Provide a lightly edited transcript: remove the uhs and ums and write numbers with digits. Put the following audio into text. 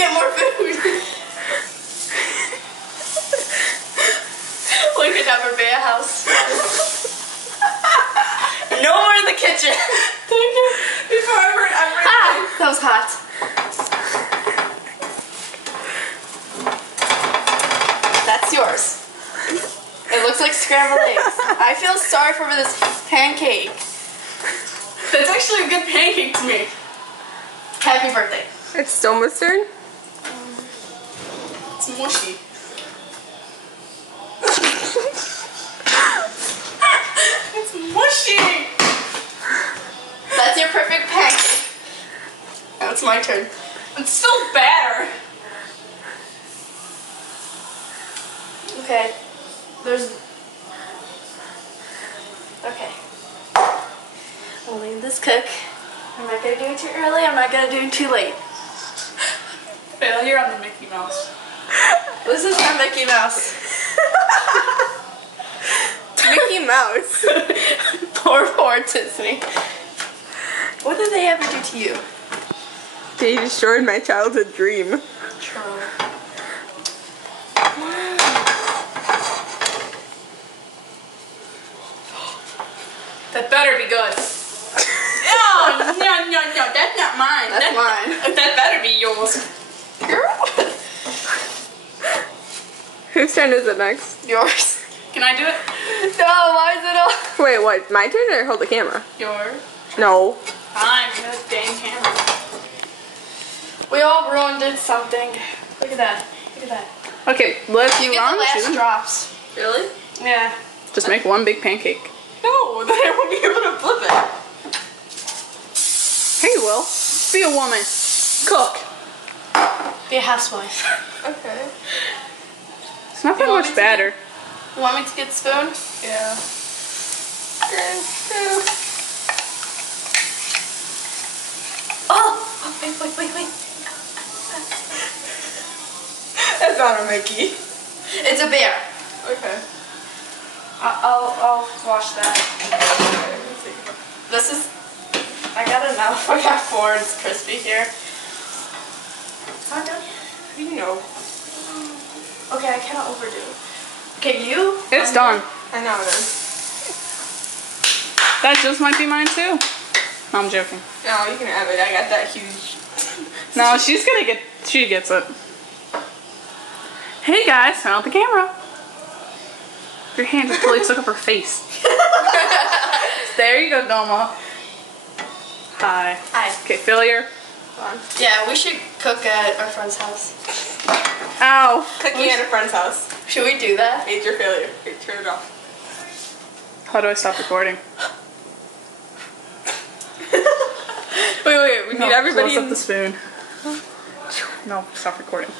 get more food. We could never be a house. No more in the kitchen. Thank you. Before everything. Ah, that was hot. That's yours. It looks like scrambled eggs. I feel sorry for this pancake. That's actually a good pancake to me. Happy birthday. It's Stoma's turn. It's mushy. It's mushy. That's your perfect pancake. Now it's my turn. It's still batter. Okay. Okay. I'll leave this cook. I'm not gonna do it too early. I'm not gonna do it too late. Failure on the Mickey Mouse. This is my Mickey Mouse. Mickey Mouse. Poor Disney. What did they ever do to you? They destroyed my childhood dream. True. That better be good. No, that's not mine. That's mine. That better be yours. Girl. Whose turn is it next? Yours. Can I do it? No, why is it all? Wait, what? My turn or hold the camera? Yours. No. Fine, you got a dang camera. We all ruined it something. Look at that. Look at that. Okay, let's You move get on the last to... drops. Really? Yeah. Just make one big pancake. No, then I won't be able to flip it. Hey, Will. Be a woman. Cook. Be a housewife. Okay. It's not that You want much me to batter. You want me to get the spoon? Yeah. Oh! Wait. That's not a Mickey. It's a bear. Okay. I'll wash that. This is... I got enough. I got 4. It's crispy here. Hot done? You know. Okay, I cannot overdo. Okay, you? It's done. I know it is. That just might be mine too. No, I'm joking. No, you can have it. I got that huge. No, she gets it. Hey guys, turn off the camera. Your hand just totally took up her face. There you go, Doma. Hi. Hi. Okay, failure. Yeah, we should cook at our friend's house. Ow. Cooking at a friend's house. Should we do that? Major failure. Okay, turn it off. How do I stop recording? Wait. We need everybody Close up in the spoon. No, stop recording.